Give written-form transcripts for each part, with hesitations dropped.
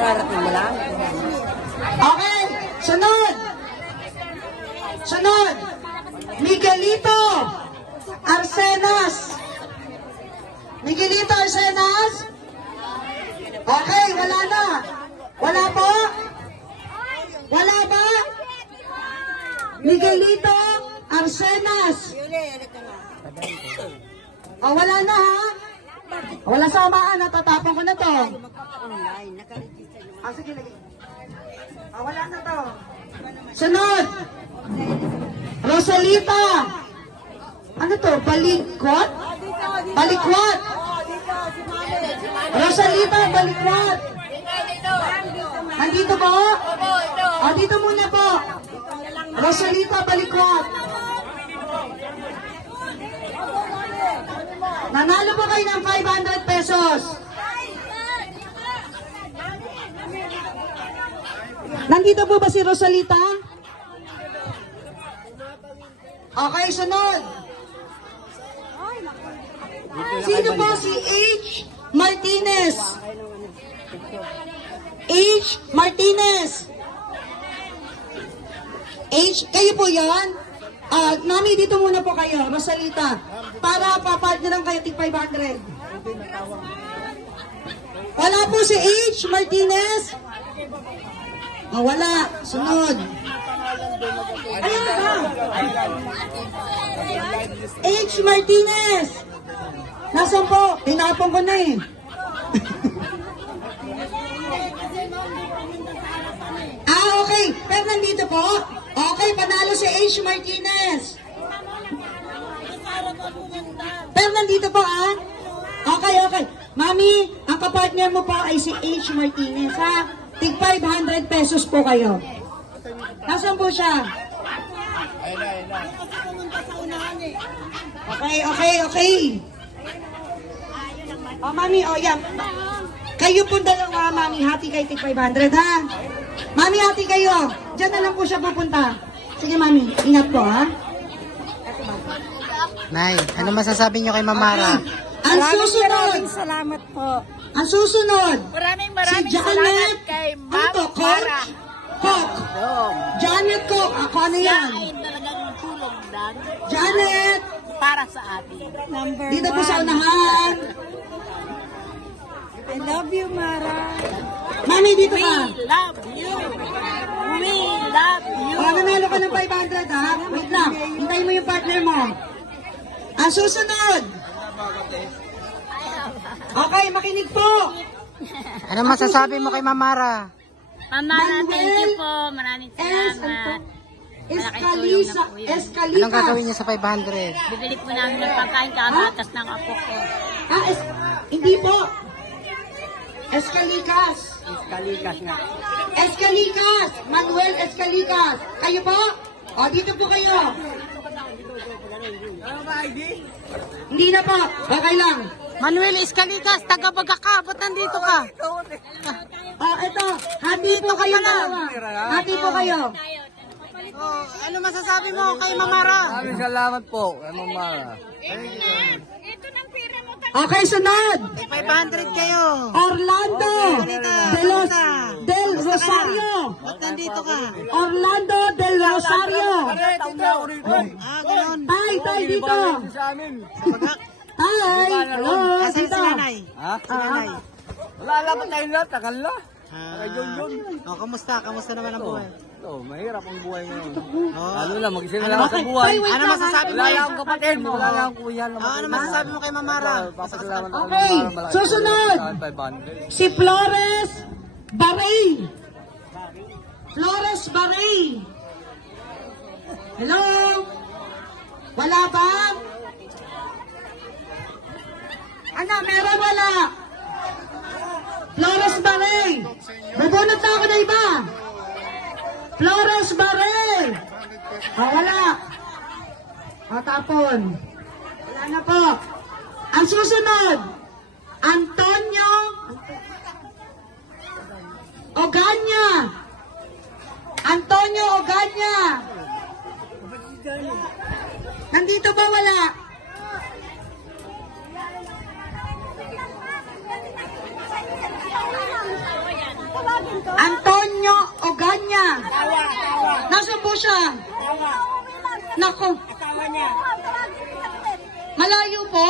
Kararating mo lang. Okay, sunod. Sunod. Miguelito Arsenas. Miguelito Arsenas. Okay, wala na. Wala po? Wala ba? Miguelito Arsenas. Oh, wala na ha? Wala samaan, natatapon ko na to. Ah, sige, lagi. Ah, wala na to. Sunod. Rosalita. Ano to? Balikwat? Balikwat. Rosalita, balikwat. Nandito po? Ah, dito muna po. Rosalita, balikwat. Nanalo po kayo ng 500 pesos. Nandito po ba si Rosalita? Okay, sunod. Sino po si H. Martinez? H. Martinez. H, kayo po yan? Mami, dito muna po kayo, Rosalita. Para papartneran kayo tig 500. Wala po si H. Martinez? Wala. Sunod. Ayan ka. H. Martinez. Nasaan po? Tinapon ko na eh. Okay. Pero nandito po. Okay, panalo si H. Martinez. Pero nandito po Okay, okay. Mami, ang kapartner mo po ay si H. Martinez ha. Tig 500 pesos po kayo. Nasaan po siya? Okay, okay, okay. Mami, yan. Kayo po dalawa, mami, hati kayo tig 500 ha. Mami, hati kayo. Diyan na lang po siya pupunta. Sige, mami. Ingat po, ha? Nay, ano masasabi niyo kay Mamara? Ang susunod. Salamat po. Ang susunod. Maraming Si salamat Janet. kay Ano Ma'am to? Mara. Cook. Janet Cook. Ako ano yan? Ay talagang tulong dan Janet. para sa atin. Number Dito po sa unahan. I love you, Mara. Mami, dito We ka. love you. We love you. Nanalo ka ng 500, ha? Wait lang. Hintayin mo yung partner mo. Ang susunod. Okay, makinig po. Ano masasabi mo kay Mamara? Mama, thank you po. Maraming salamat. Escalisa. Anong Escalitas. gagawin niyo sa 500? Bibili po namin ng pagkain kagatas ng apo ko. Hindi po. Escalicas. Kalikas nga. Escalicas. Manuel Escalicas. Kayo po? Dito po kayo. Hindi na po. Okay lang. Manuel Escaligas, taga-baga ka. Ba't nandito ka? Ito. Hati po kayo dalawa. Hati po kayo. Ano masasabi mo kay Mamara? Maraming salamat po kay Mamara. Okay, sunod. 500 kayo. Orlando del Rosario. Ba't nandito ka? Orlando del Rosario. Ganun. Tay dito. Sa amin. Tay. Hello. Asan si Dito. nanay? Ha? Si nanay. Wala lang tayong lahat. Takal na. Kamusta? Kamusta naman ang buhay? Mahirap ang buhay ngayon. Oh. Lalo na, mag-isa na lang sa buhay. Wait Ano lang, masasabi mo? Wala lang akong kapatid. Wala lang akong kuya. Ano masasabi mo kay Mamara? Papasalamat ako ng Okay, malaki. susunod. 500. Si Flores Baray. Flores Baray. Hello? Wala ba? Ano, meron wala? Flores Baray. Bubunot na ako na iba. Flores Baray. Wala. Tapon. Wala na po. Ang susunod, Antonio Oganya. Antonio Oganya. Nandito ba wala? Antonio Oganya. Nasaan po siya? Nako. Malayo po.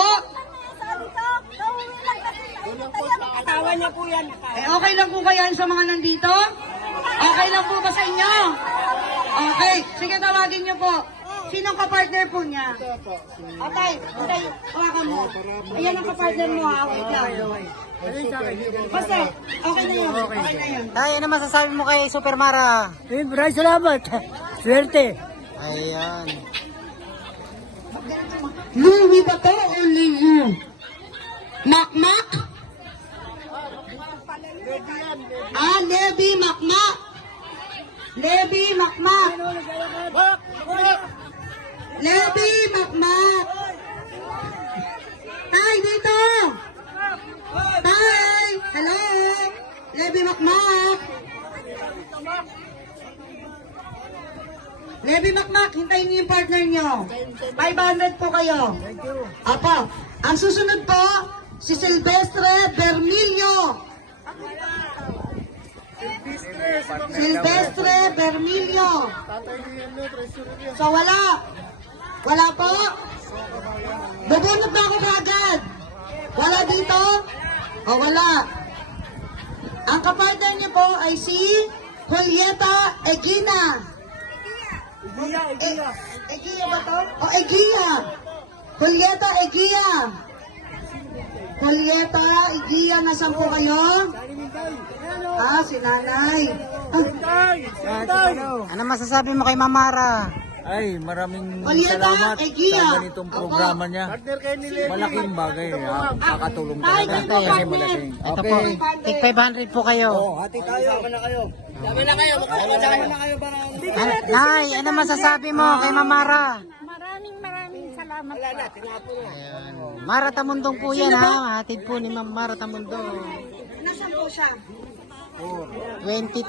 Asawa niya po yan. Okay lang po kaya sa mga nandito? Okay lang po ba sa inyo? Okay. Sige, tawagin niyo po. Sinong kapartner po niya? Atay, hawakan mo. Ayan ang kapartner mo, ha? Okay lang. Basta, okay na yun. Okay na yun. Tay, ano masasabi mo kay Super Mara? Maraming salamat. Swerte. Ayan. Louie ba to o Liu? Makmak? Levi Makmak. Levi Makmak. Levi Makmak. Ay, dito. Hi. Hello. Levi Makmak. Levi Makmak, hintayin niyo yung partner niyo. 500 po kayo. Apo. Ang susunod po, si Silvestre Bermilio. Silvestre Bermilio. So wala. Wala po. Bubunot na ako kaagad. Wala dito. O wala. Ang kapartner niyo po ay si Julieta Egina. Egia ba to? O Egia. Julieta Egia. Julieta Egia, nasan po kayo? Si nanay. Ano masasabi mo kay Mamara? Ay, maraming Julieta salamat Egia. sa ganitong programa niya. Malaking bagay. Kakatulong Ay, talaga. dito, Kasi partner. malaking. Ito po, tig 500 po kayo. Hati tayo. Sabi na kayo. Makakasama na kayo para... Nay, ano masasabi mo kay Mamara? Maraming salamat po. Ayan. Mara Tamundong po yan, ha? Hatid po ni Ma'am Mara Tamundong. Nasaan po siya? 20,000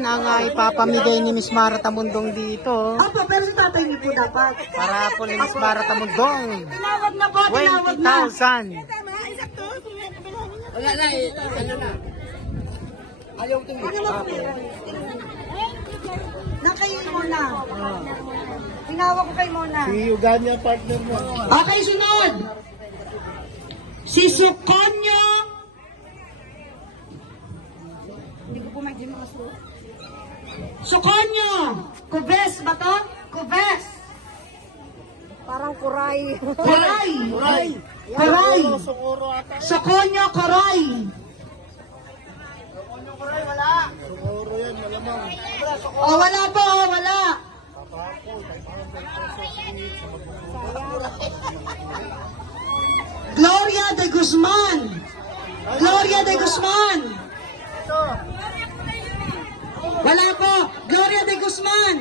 ang ipapamigay ni Miss Mara Tamundong dito. Opo, pero si tatay niyo po dapat. Para po ni Miss Mara Tamundong. Tinawag na po, tinawag na. 20,000. Wala na eh. Ano na? Ayaw tumigil. Nakayo muna. Tinawag ko kay muna. Si Uganya partner mo. Okay, sunod. Si Sukonyo. Hindi ko po maintindihan mga suot. Sukonyo. Kubes ba to? Kubes. Parang kuray. Koray. Kuray. Koray. Sokoro ata. Sukonyo Koray. Sokoro yan, malamang. Wala po, wala. Gloria de Guzman. Gloria de Guzman. Wala po. Gloria de Guzman.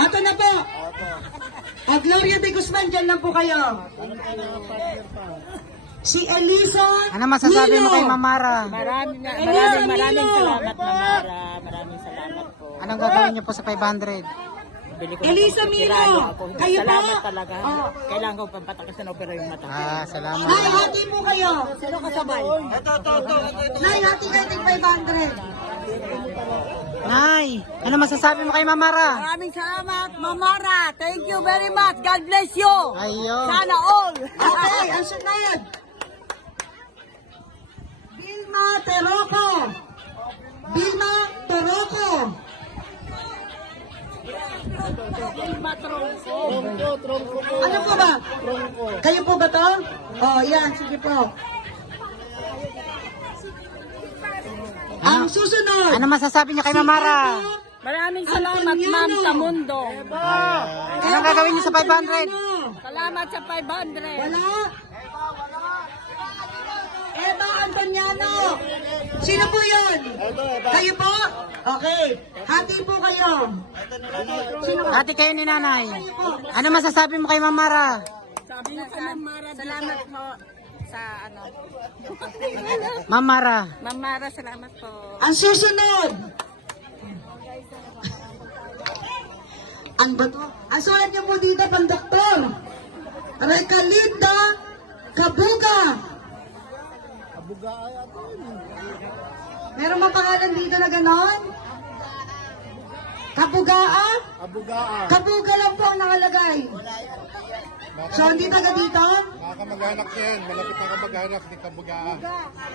Ato na po. Gloria de Guzman, dyan lang po kayo. Si Elisa Ano masasabi mo Nilo. kay Mamara? Maraming Nilo. salamat, Mamara. Maraming salamat po. Anong gagawin niyo po sa 500? Bili ko Elisa Milo. Kayo po. Salamat talaga. Oh. Kailangan ko pampatakas na opera yung mata. Salamat. Nay, hati po kayo. Sino kasabay? Nay, hati kayo ng 500. Nay, ano masasabi mo kay Mamara? Maraming salamat, Mamara. Thank you very much. God bless you. Ayun. Sana all. Okay, ang sunod. Vilma Teroco. Vilma Teroco. Ano po ba? Kayo po ba to? Yan. Sige po. Ang susunod. Ano masasabi niyo kay Mamara? Maraming salamat, Ma'am Tamundo. Anong gagawin niyo sa 500? Salamat sa 500. Wala. Eva Antoniano. Sino po yun? Kayo po? Okay. Hati po kayo. Sino? Ate kayo ni nanay. Ano masasabi mo kay Mamara? Sabi niyo sa Mamara. Salamat po sa ano. Mamara. Mamara, salamat po. Ang susunod. Ang bato. Ang sulat niyo po dito, pang doktor. Recalinda Kabuga. Kabuga ay ato yun. Meron bang pangalan dito na ganon? Kabugaan? Kabugaan. Kabuga lang po ang nakalagay. So, hindi taga dito? Mga kamag-anak yan. Malapit na kamag-anak ni Kabugaan.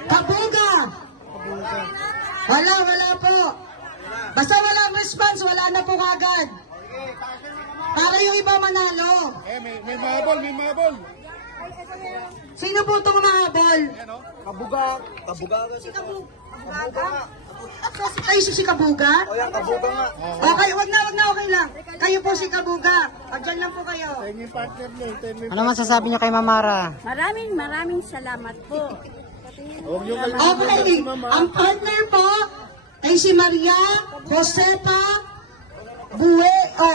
Kabuga! Wala po. Basta walang response, wala na po kagad. Para yung iba manalo. Eh, may mabol, may mabol. Sino po itong mahabol? Kabuga. Kabuga. Si Kabuga? Kayo si Kabuga? O yan, Kabuga nga. Okay, wag na, okay lang. Kayo po si Kabuga. O, dyan lang po kayo. Tayo yung partner mo. Ano masasabi niyo kay Mamara? Maraming salamat po. Huwag yung kayo. Okay, ang partner po ay si Maria Josepa Bueo.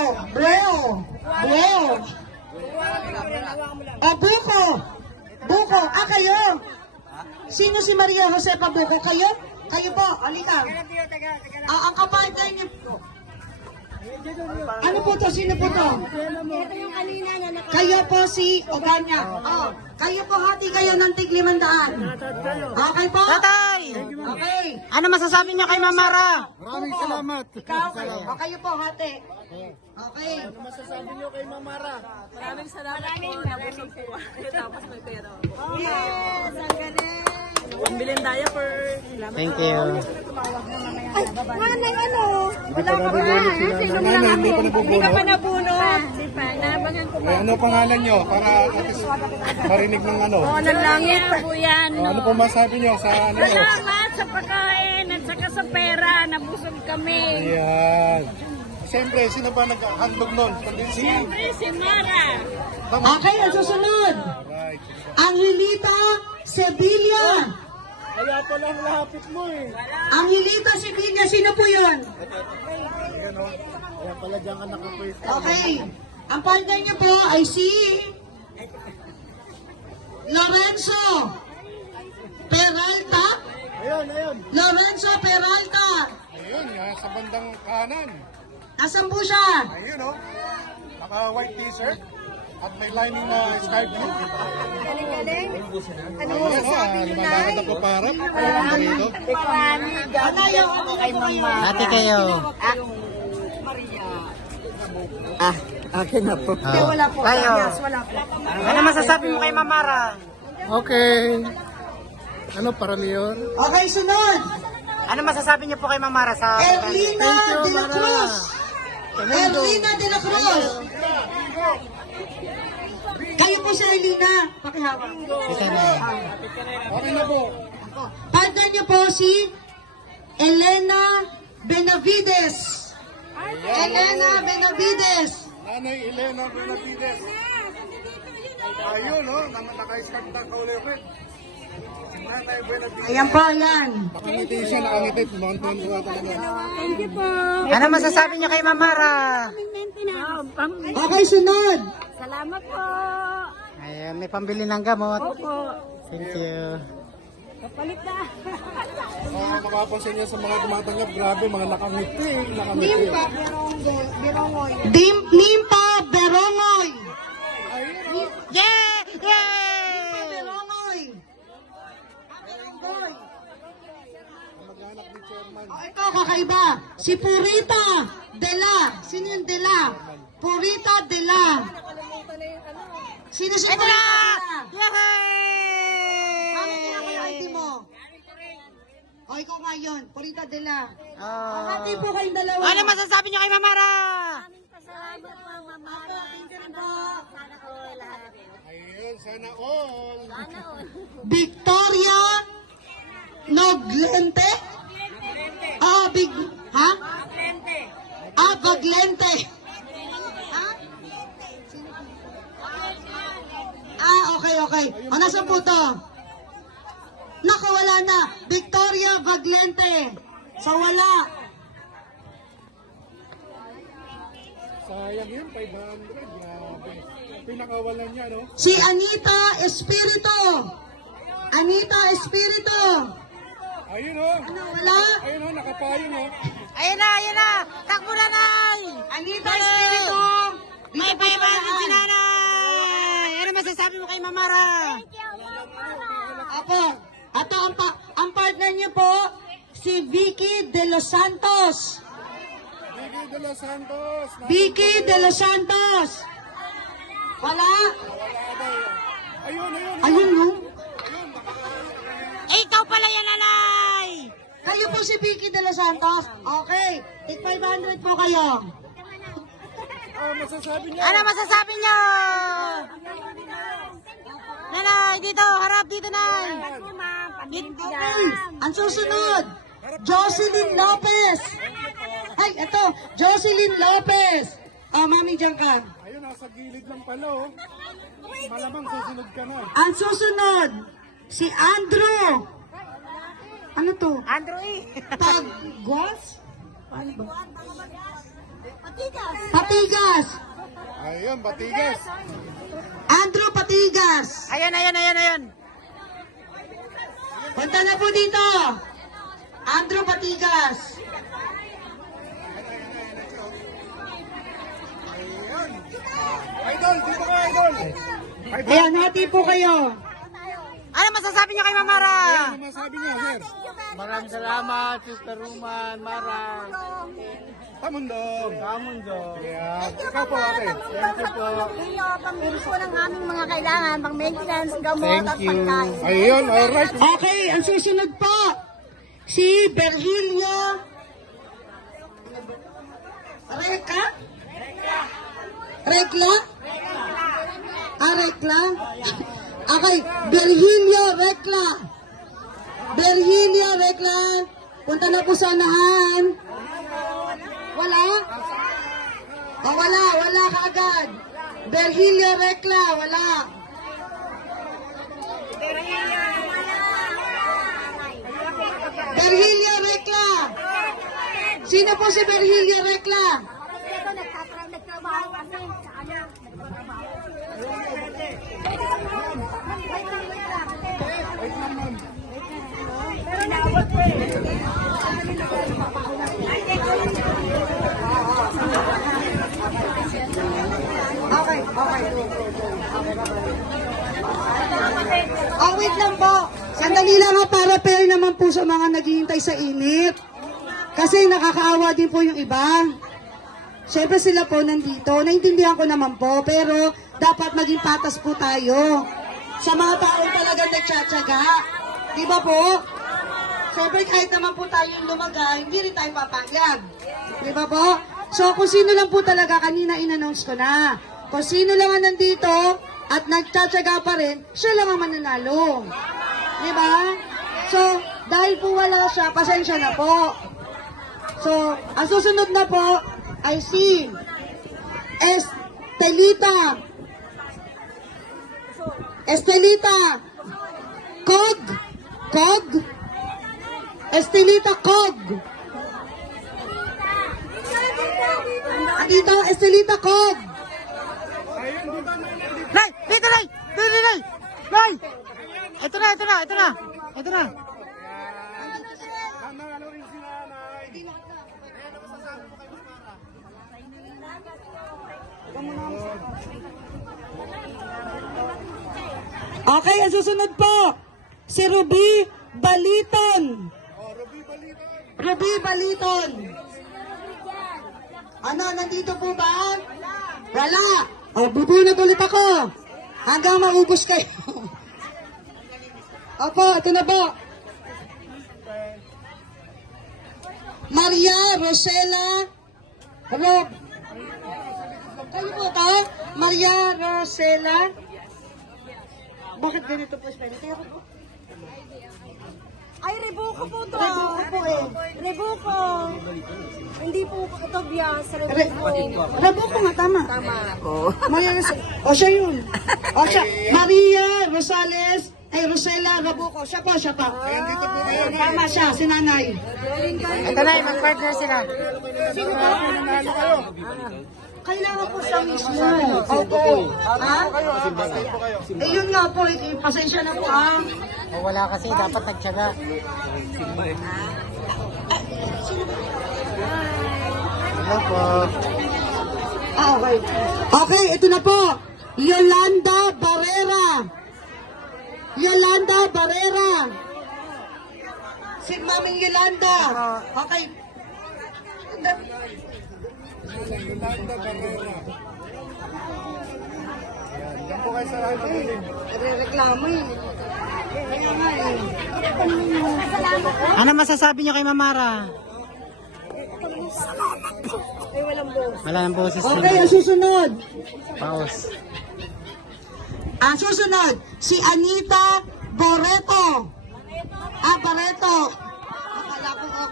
Buko. Buko. Kayo. Sino si Maria Josepa Buko? Kayo? Kayo po, halika. Ang kapartner niyo po. Ano po to? Sino po to? Ito yung kanina na Kayo po si Oganya. Kayo po hati kayo ng tig 500. Okay po? Tatay! Okay. Ano masasabi niyo kay Mamara? Maraming salamat. Ikaw, kayo po hati. Okay. Masasabi niyo kay Mamara. Maraming nabusog po. Tapos may pera. Yes! Ang galing! Pambilin diaper. Thank you. Manay ano? Wala ka pa. Sino mo lang ako? Hindi ka pa nabunot. Hindi pa. Naabangan ko pa. Ano pangalan niyo? Para at least marinig ng ano. Oo, ng langit po yan. Ano po masabi niyo sa ano? Salamat sa pagkain at saka sa pera. Nabusog kami. Ayan. Siyempre, sino ba nag-handog nun? Kundi si... Siyempre si Mara. Okay, ang susunod. Right. Angelita Sevilla. Kaya pa lang lapit mo eh. Angelita Sevilla, sino po yun? Kaya pala dyan ka nakapwesto. Okay. Ang partner niyo po ay si Lorenzo Peralta. Ayun. Lorenzo Peralta. Ayun, sa bandang kanan. Nasaan po siya? Ayun oh. Naka-white t-shirt. At may lining na sky blue. Ano mo sasabi niyo na? Lumalakad ako parap. Dito. Atayo, kay mama. Ate kayo. Akin na po. Wala po. Kayo. Yes, wala po. Ano masasabi mo kay Mamara? Okay. Ano para mayor? Okay, sunod. Ano masasabi niyo po kay Mamara sa... Erlina de la Cruz. Erlina de la Cruz. Kayo po si Erlina. Pakihawak. Okay na po. Partner niyo po si Elena Benavides. Elena Benavides. Nanay Elena Benavides. Ayun oh. Naka-start na ka-ulit. Nanay Benavides. Ayan po, ayan. Nakangiti siya, nakangiti. Tuwa talaga. Thank you po. Ano masasabi niyo kay Mamara? Okay, sunod. Salamat po. Ayan, may pambili ng gamot. Opo. Thank you. Kapalit na. Mapapansin niyo sa mga tumatanggap, grabe, mga nakangiti. Nakangiti. Nimpa Berongoy. Yeah! Yay! Berongoy. Mag-anak ni chairman. Ito, kakaiba. Si Purita Dela. Sino yung Dela? Purita Dela. Sino si Ito Purita na! Dela? Yay! Ano kaya yung ID mo? O, ikaw nga yun. Purita Dela. Oh. Hati po kayong dalawa. Ano masasabi niyo kay Mamara? Salamat po, Mama. Sana all lahat. Ayun, sana all. Victoria Noglente? Ha? Baglente. Ha? Okay. O, nasan po to? Naku, wala na. Victoria Baglente. So, wala. Sayang yun, 500. Grabe. Pinakawalan niya, no? Si Anita Espiritu. Anita Espiritu. Ayun, oh. Ano, wala? Ayun, oh, nakapayong, oh. Ayun na! Takbo na, Nay! Anita Espiritu. May Dito po sa 500 si daan. Nanay! Ano masasabi mo kay Mamara? Apo, ato ang partner niyo po, si Vicky De Los Santos. Vicky de los Santos. Vicky De Los Santos. Wala? Ayun, ayun. Ayun, no? Eh, ikaw pala yan, nanay! Kayo po si Vicky De Los Santos. Okay. Take 500 po kayo. Masasabi niya. Ano masasabi niyo? Nanay, dito, harap dito, nay. Okay. Ang susunod, Jocelyn Lopez. Ay, ito, Jocelyn Lopez. Mami, dyan ka. Ayun, nasa gilid lang pala, oh. Malamang susunod ka na. Ang susunod, si Andrew. Ano to? Andrew, eh. Pagwas? Patigas. Ayun, Batigas. Andrew Patigas. Ayan, ayan, ayan, ayan. Punta na po dito. Andrew Patigas. Idol, dito ka, idol. Ayan, hati po kayo. Ano masasabi niyo kay Mamara? Ano masabi niya, sir? Maraming salamat, Sister Ruman, Mara. Tamundong. Kamundong. Yeah. Ikaw po, ate. Thank you po. Pambili po ng aming mga kailangan, pang maintenance, gamot Thank at you. pagkain. Ayun, alright. Okay, ang susunod po, si Virgilio Reka? Rekla? Rekla? Okay, Virgilio Rekla. Virgilio Rekla. Punta na po sa unahan. Wala? Wala kaagad. Virgilio Rekla, wala. Virgilio Rekla. Sino po si Virgilio Rekla? Ito, nagtatrabaho kasi sa kanya. Okay. Oh, wait lang po. Sandali lang ha, para fair naman po sa mga naghihintay sa init. Kasi nakakaawa din po yung iba. Siyempre sila po nandito. Naintindihan ko naman po, pero dapat maging patas po tayo. Sa mga taong talagang nagtsatsaga. Di ba po? Siyempre kahit naman po tayong lumaga, hindi rin tayo papayag. Di ba po? So kung sino lang po talaga, kanina in-announce ko na. Kung sino lang ang nandito at nagtsatsaga pa rin, siya lang ang mananalo. Di ba? So, dahil po wala siya, pasensya na po. So, ang susunod na po ay si Estelita Cog. Estelita Cog. Dito, Estelita Cog. Nay, dito, nay! Dito, nay! Nay! Ito na. Nanalo rin si nanay. Okay, ang susunod po, si Ruby Baliton. Oh, Ruby Balita. Ruby Baliton. Ano, nandito po ba? Wala. O, bubunot ulit ako. Hanggang maubos kayo. Opo, ito na po. Maria Rosela Rob. Kayo po to? Maria Rosela. Bakit ganito po spelling? Kaya po. Ay, Rebuko po to. Rebuko po eh. Rebuko. Hindi po ito bias. Rebuko. Rebuko nga, tama. Tama. Maria Rosales. O, siya yun. O, siya. Maria Rosales. Ay, Rosela Rabuco. Siya po. Dito po kayo. Tama siya, si nanay. Ito na, mag-partner sila. Sino po? Nanalo kayo. Kailangan po siya mismo. Opo. Ha? Eh, yun nga po. Pasensya na po, ha? O, wala kasi, dapat nagtyaga. Hello po. Okay. Okay, ito na po. Yolanda Barrera. Si Ma'am Daming Yolanda. Okay. Yolanda Barrera. Yan po kayo sa lahat ng piling. Nagre-reklamo eh. Kaya nga eh. Ano masasabi niyo kay Mamara? Wala nang boses. Okay, ang susunod. Pause. Ang susunod, si Anita Barreto. Barreto. Akala ko,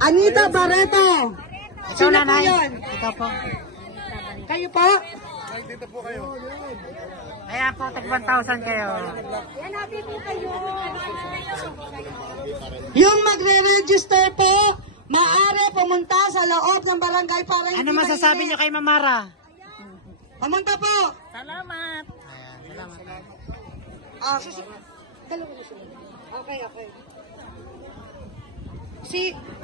Anita Barreto. Ikaw Sino po nanay? yun? Ikaw po. Kayo po? Dito po kayo. Kaya po, tag 1,000 kayo. Yung magre-register po, maaari pumunta sa loob ng barangay para hindi Ano masasabi niyo kay Mamara? Pumunta po. Salamat. Ayan, salamat. Dalawa na sila. Okay.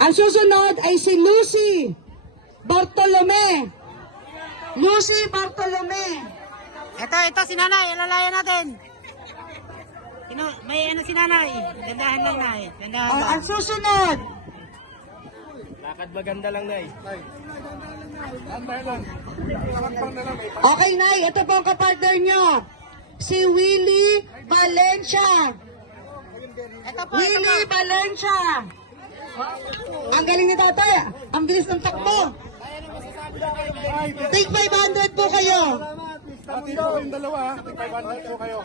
Ang susunod ay si Lucy Bartolome. Lucy Bartolome. Ito si Nanay, alalayan natin. May ano si Nanay. Gandahan lang na eh. Gandahan lang. Ang susunod, Lakad maganda lang, Nay. Anday lang. Nakatpang na lang. okay, Nay, ito po ang kapartner nyo. Si Willie Valencia. Ito po, Willie Valencia. Ang galing ni tatay. Ang bilis ng takbo. Take 500 po kayo. Pati po kayong dalawa ha. 500 po kayo.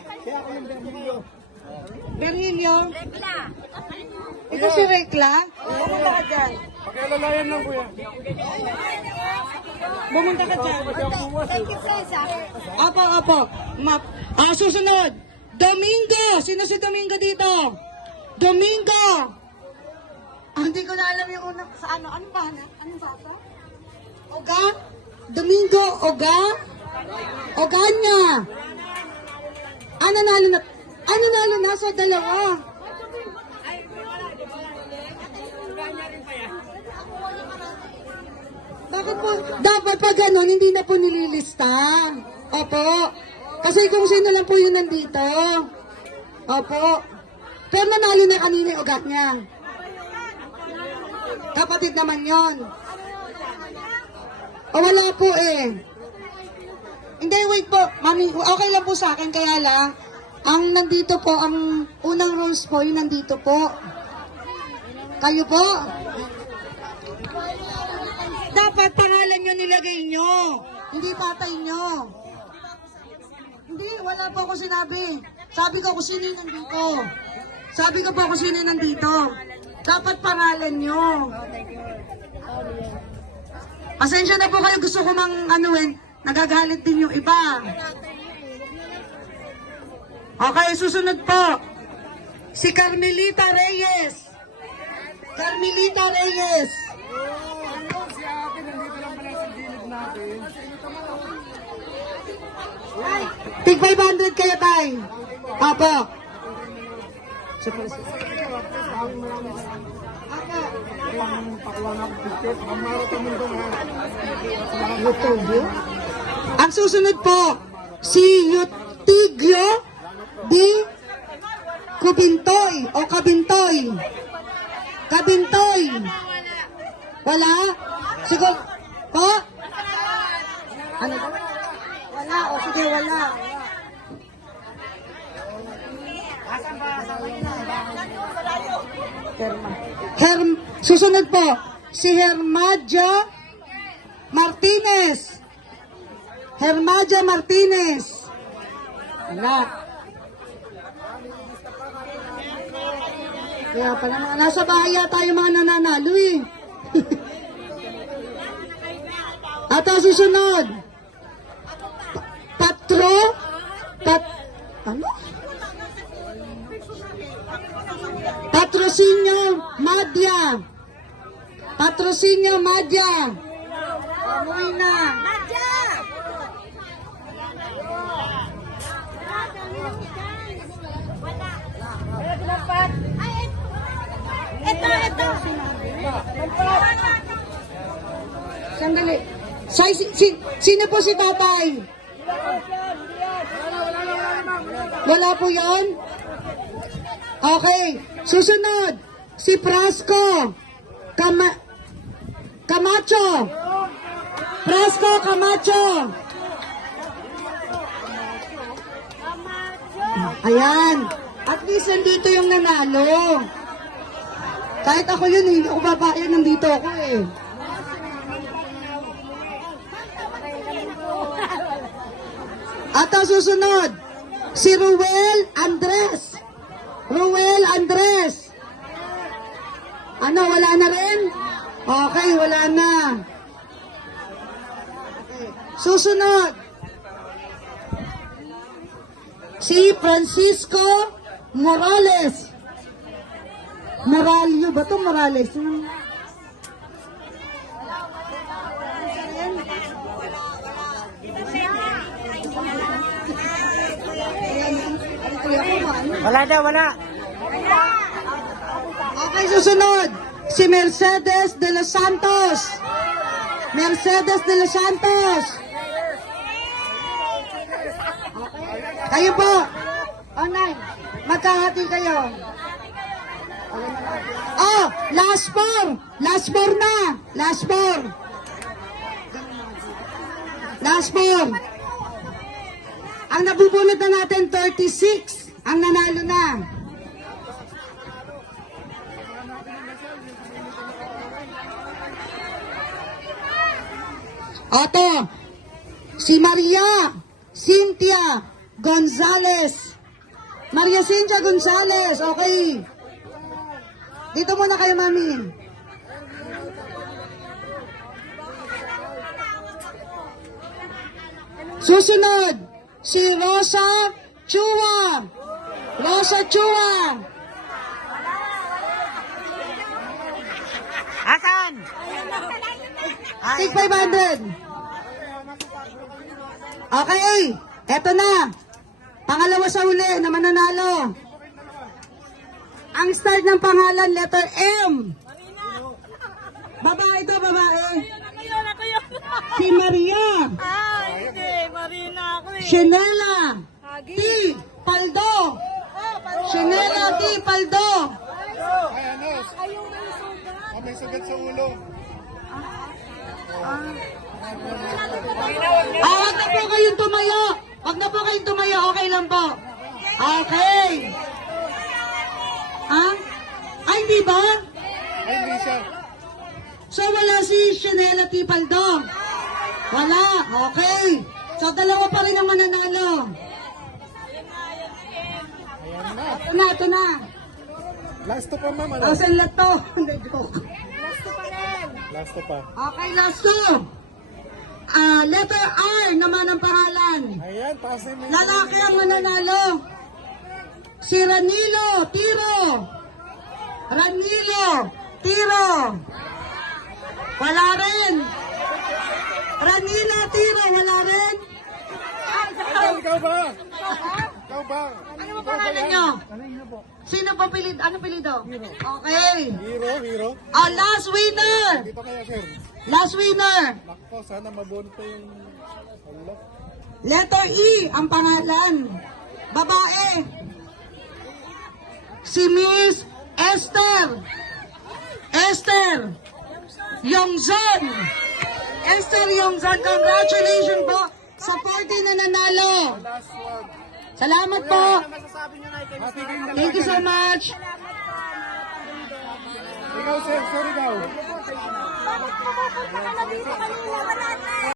Bernilio. Ito si Rekla. Bumunta ka dyan. Pag-alalayan lang kuya. Bumunta ka dyan. Opo. Susunod. Domingo. Sino si Domingo dito? Domingo. Hindi ko na alam yung una. Sa ano? Ano ba? Anong basa? Oga? Domingo Oga? Oganya. Nanalo na sa dalawa. Bakit po? Dapat pa ganun, hindi na po nililista. Opo. Kasi kung sino lang po yun nandito. Opo. Pero nanalo na kanina yung ugat niya. Kapatid naman yon. O wala po eh. Hindi, wait po. Mami, okay lang po sa akin, kaya lang, ang nandito po, ang unang rules po, yung nandito po. Kayo po. Dapat pangalan nyo nilagay nyo. Hindi tatay nyo. Hindi, wala po ako sinabi. Sabi ko kung sino yung nandito. Sabi ko po kung sino yung nandito. Dapat pangalan nyo. Pasensya na po kayo, gusto ko mang anuin. Nagagalit din yung iba. Okay, susunod po. Si Carmelita Reyes. Carmelita Reyes. Si ate nandito lang pala sa gilid natin. Tig 500 kayo, tay. Apo. Ang susunod po, si Yutigyo di Kubintoy o Kabintoy. Kabintoy. Wala? Siguro, po? Ano ba? Wala, o sige, wala. Susunod po, si Hermadja Martinez. Hermadja Martinez. Wala. Kaya pala mga nasa bahay yata yung mga nananalo eh. At ang susunod, ano? Patrocinio Madya. Patrocinio Madya. Umuwi na. Ito. Sandali. Sino po si tatay? Wala po yon? Okay. Susunod. si Prasco Camacho. Prasco Camacho. Ayan. At least nandito yung nanalo. Kahit ako yun, hindi ako papayag, nandito ako eh. At ang susunod, si Ruel Andres. Ruel Andres. Ano, wala na rin? Okay, wala na. Okay. Susunod, si Francisco Morales. Moralio ba ito? Morales? Wala daw, wala. Okay, susunod. Si Mercedes de los Santos. Mercedes de los Santos. Kayo po. Online. Magkahati kayo. Oh, last four. Last four na. Last four. Last four. Ang nabubunot na natin, 36. Ang nanalo na. Oto, si Maria Cynthia Gonzales. Maria Cynthia Gonzales, okay. Dito muna kayo, mami. Susunod, si Rosa Chua. Rosa Chua. Asan? Take 500. Okay, eto na. Pangalawa sa uli na mananalo. Ang start ng pangalan, letter M. Babae to, babae. Ako yun. Si Maria. Hindi, Marina ako eh. Shenela T. Paldo. Shenela T. Paldo. Ay, ano? Oh, may sugat sa ulo. Wag na po kayong tumayo. Wag na po kayong tumayo. Okay lang po. Okay. Ha? Ay, di ba? Ay, hindi siya. So, wala si Shenela T. Paldo? Wala. Okay. So, dalawa pa rin ang mananalo. Ito na, ito na. Last to pa, ma'am. Ano? Asan lahat to? Hindi, joke. Last to pa. Okay, last two. Letter R naman ang pangalan. Ayan, taas na yung Lalaki ang mananalo. Si Ranilo Tiro. Ranilo Tiro. Wala rin. Ranilo Tiro, wala rin. Ikaw ba? Ikaw ba? Ano ba pangalan nyo? Sino pa pilid? Ano pilido? Okay. Hero. Last winner. Dito kaya, sir. Last winner. Nakpo, sana mabunto yung... Hala. Letter E ang pangalan. Babae. Si Miss Esther. Esther Yongzon. Esther Yongzon, congratulations po sa 40 na nanalo. Last one. Salamat po. Happy game na Thank you so much. Ikaw, sir. Sorry daw. Bakit pumunta ka na dito kanina? Wala